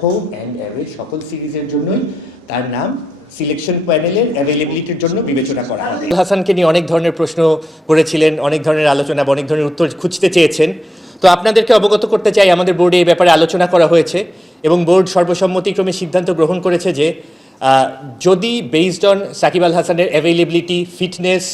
Home and away সকল সিরিজের জন্যই তার নাম সিলেকশন প্যানেলের অ্যাভেলেবিলিটির জন্য বিবেচনা করা হবে। হাসানকে নিয়ে অনেক ধরনের প্রশ্ন করেছিলেন, অনেক ধরনের আলোচনা বা অনেক ধরনের উত্তর খুঁজতে চেয়েছেন। তো আপনাদেরকে অবগত করতে চাই, আমাদের বোর্ডে এই ব্যাপারে আলোচনা করা হয়েছে এবং বোর্ড সর্বসম্মতিক্রমে সিদ্ধান্ত গ্রহণ করেছে যে যদি বেসড অন সাকিব আল হাসানের অ্যাভেলেবিলিটি ফিটনেস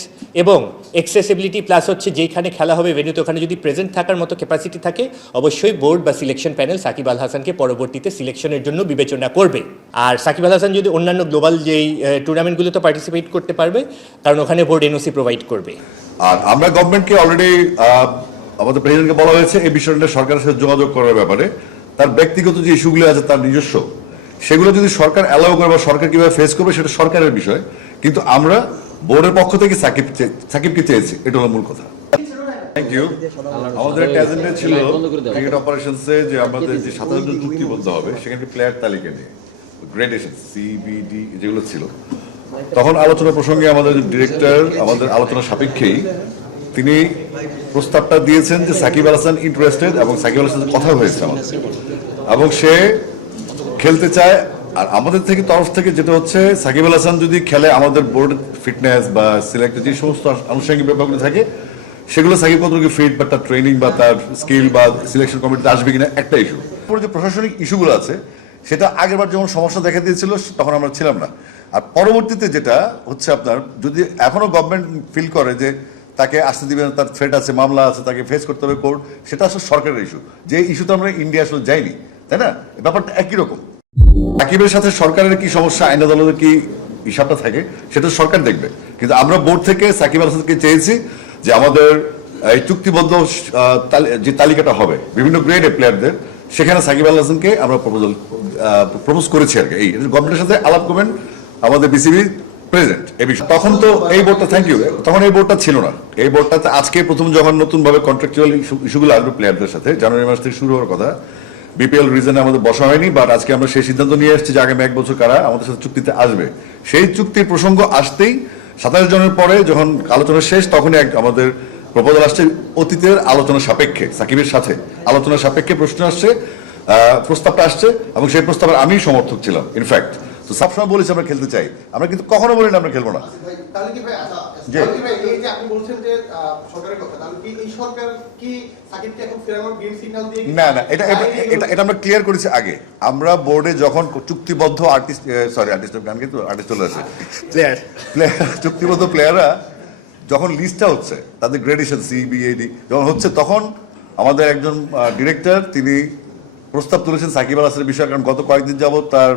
এবং এক্সেসিবিলিটি প্লাস হচ্ছে যেখানে খেলা হবে ভেন্যুতে ওখানে যদি প্রেজেন্ট থাকার মতো ক্যাপাসিটি থাকে, অবশ্যই বোর্ড বা সিলেকশন প্যানেল সাকিব আল হাসানকে পরবর্তীতে সিলেকশনের জন্য বিবেচনা করবে। আর সাকিব আল হাসান যদি অন্যান্য গ্লোবাল যেই টুর্নামেন্টগুলোতে পার্টিসিপেট করতে পারবে, কারণ ওখানে বোর্ড এনওসি প্রোভাইড করবে। আর আমরা গভর্নমেন্টকে অলরেডি আমাদের প্রেসিডেন্টকে বলা হয়েছে, এই বিষয়টা সরকারের সাথে যোগাযোগ করার ব্যাপারে। তার ব্যক্তিগত যে ইস্যুগুলো আছে, তার নিজস্ব। সেগুলো যদি সরকার অ্যালাউ করে বা সরকার কীভাবে ফেস করবে সেটা সরকারের বিষয় কিন্তু আমরা বোর্ডের পক্ষ থেকে সাকিব সাকিবকে চেয়েছি এটা হলো মূল কথা। থ্যাংক ইউ আমাদের একটা এজেন্ডা ছিল ক্রিকেট অপারেশনসে যে আমাদের যে সাধারণ চুক্তিবদ্ধ হবে সেখানে প্লেয়ার তালিকা নিয়ে গ্রেডেশন সিবিডি যেগুলো ছিল। তখন আলোচনা প্রসঙ্গে আমাদের ডিরেক্টর আমাদের আলোচনা সাপেক্ষেই তিনি প্রস্তাবটা দিয়েছেন যে সাকিব আল হাসান ইন্টারেস্টেড এবং সাকিব আল হাসানের কথা হয়েছে আমাদের এবং সে খেলতে চায়। আর আমাদের থেকে তরফ থেকে যেটা হচ্ছে, সাকিব আল হাসান যদি খেলে, আমাদের বোর্ড ফিটনেস বা সিলেক্ট যে সমস্ত আনুষঙ্গিক ব্যাপারগুলো থাকে, সেগুলো সাকিব কতটুকু ফিট বা তার ট্রেনিং বা তার স্কিল বা সিলেকশন কমিটিতে আসবে কিনা, একটা ইস্যু যে প্রশাসনিক ইস্যুগুলো আছে, সেটা আগেরবার যখন সমস্যা দেখা দিয়েছিল, তখন আমরা ছিলাম না। আর পরবর্তীতে যেটা হচ্ছে আপনার, যদি এখনও গভর্নমেন্ট ফিল করে যে তাকে আসতে দিবে না, তার থ্রেট আছে, মামলা আছে, তাকে ফেস করতে হবে কোর্ট সেটা আসলে সরকারের ইস্যু যে ইস্যুতে আমরা ইন্ডিয়া আসলে যাইনি, তাই না? ব্যাপারটা একই রকম। সাকিবের সাথে সরকারের কি সমস্যা, আইন আদালতের কি হিসাবটা থাকে, সেটা সরকার দেখবে। কিন্তু আমরা বোর্ড থেকে সাকিব আল হাসানকে চেয়েছি যে আমাদের এই চুক্তিবদ্ধ যে তালিকাটা হবে, বিভিন্ন গ্রেডে প্লেয়ারদের সেখানে সাকিব আল হাসানকে আমরা প্রপোজাল প্রপোজ করেছি আর কি। এই গভর্নমেন্টের সাথে আলাপ করবেন আমাদের বিসিবি প্রেজেন্ট এই বিষয়ে। তখন তো এই বোর্ডটা থ্যাংক ইউ তখন এই বোর্ডটা ছিল না। এই বোর্ডটাতে আজকে প্রথম যখন নতুন ভাবে কন্ট্রাকচুয়াল ইস্যুগুলো আসবে প্লেয়ারদের সাথে, জানুয়ারি মাস থেকে শুরু হওয়ার কথা বিপিএল রিজনে আমাদের বসা হয়নি বাট আজকে আমরা সেই সিদ্ধান্ত নিয়ে এসেছি যে আগামী এক বছর কারা আমাদের সাথে চুক্তিতে আসবে। সেই চুক্তির প্রসঙ্গ আসতেই সাতাশ জনের পরে যখন আলোচনা শেষ, তখনই এক আমাদের প্রপোজাল আসছে অতীতের আলোচনা সাপেক্ষে, সাকিবের সাথে। আলোচনা সাপেক্ষে প্রশ্ন আসছে প্রস্তাবটা আসছে, এবং সেই প্রস্তাবের আমি সমর্থক ছিলাম ইনফ্যাক্ট তো সবসময় বলেছি আমরা খেলতে চাই। আমরা কিন্তু কখনো বলি না আমরা খেলব না। ভাই, তাহলে কি ভাই, আচ্ছা, জি। তাহলে কি ভাই, এই যে আপনি বলছেন যে, আহ, সরকারের কথা, তাহলে কি এই সরকার কি সাকিবকে এখন ফেরানোর green signal দিয়ে কি- না না এটা এটা- এটা এটা আমরা ক্লিয়ার করেছি আগে। আমরা বোর্ডে যখন চুক্তিবদ্ধ আর্টিস্ট সরি আর্টিস্ট গান কিন্তু আর্টিস্ট চলে আসে। প্লেয়ার প্লেয়ার চুক্তিবদ্ধ প্লেয়াররা যখন লিস্টটা হচ্ছে তাদের গ্রেডেশন সিবিএডি যখন হচ্ছে তখন আমাদের একজন ডিরেক্টর তিনি প্রস্তাব তুলেছেন সাকিব আল হাসানের বিষয়ে, কারণ গত কয়েকদিন যাবত তার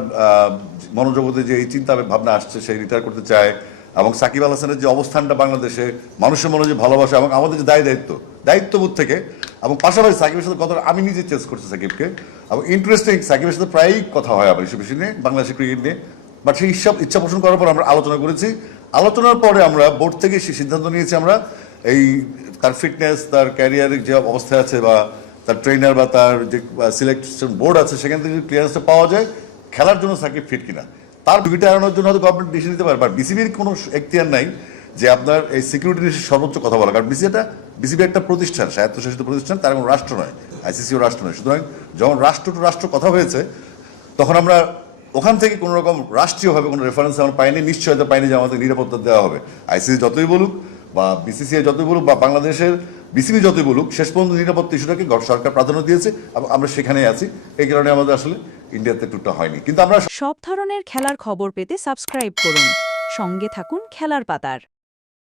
মনোজগতে যে এই চিন্তা ভাবনা আসছে, সে রিটায়ার করতে চায়। এবং সাকিব আল হাসানের যে অবস্থানটা বাংলাদেশে, মানুষের মনে যে ভালোবাসা এবং আমাদের যে দায় দায়িত্ব, দায়িত্ববোধ থেকে, এবং পাশাপাশি সাকিবের সাথে কথা আমি নিজে চেস করছি সাকিবকে, এবং ইন্টারেস্টিং সাকিবের সাথে প্রায়ই কথা হয় আমার বিষয় নিয়ে বাংলাদেশের ক্রিকেট নিয়ে। বাট সেই ইচ্ছা ইচ্ছা পোষণ করার পর আমরা আলোচনা করেছি। আলোচনার পরে আমরা বোর্ড থেকে সেই সিদ্ধান্ত নিয়েছি আমরা, এই তার ফিটনেস তার ক্যারিয়ারের যে অবস্থায় আছে বা তার ট্রেনার বা তার যে সিলেকশন বোর্ড আছে, সেখান থেকে ক্লিয়ারেন্সটা পাওয়া যায়, খেলার জন্য সাকিব ফিট কিনা। তার দুইটা এড়ানোর জন্য হয়তো গভর্নমেন্ট ডিসিশন নিতে পারে বাট বিসিবির কোনো এখতিয়ার নাই যে আপনার এই সিকিউরিটি নিয়ে সর্বোচ্চ কথা বলা। কারণ বিসিবিটা বিসিবি একটা প্রতিষ্ঠান, স্বায়ত্তশাসিত প্রতিষ্ঠান, তার কোনো রাষ্ট্র নয় আইসিসিও রাষ্ট্র নয়। সুতরাং যখন রাষ্ট্র টু রাষ্ট্র কথা হয়েছে, তখন আমরা ওখান থেকে কোনো রকম রাষ্ট্রীয়ভাবে কোনো রেফারেন্স আমরা পাইনি নিশ্চয়তা পাইনি যে আমাদের নিরাপত্তা দেওয়া হবে। আইসিসি যতই বলুক বা বিসিসিআই যতই বলুক বা বাংলাদেশের বিসিবি যতই বলুক, শেষ পর্যন্ত নিরাপত্তা ইস্যুটাকে সরকার প্রাধান্য দিয়েছে আমরা সেখানে আছি। এই কারণে আমাদের আসলে ইন্ডিয়াতে টুটা হয়নি। কিন্তু আমরা সব ধরনের খেলার খবর পেতে সাবস্ক্রাইব করুন। সঙ্গে থাকুন খেলার পাতার।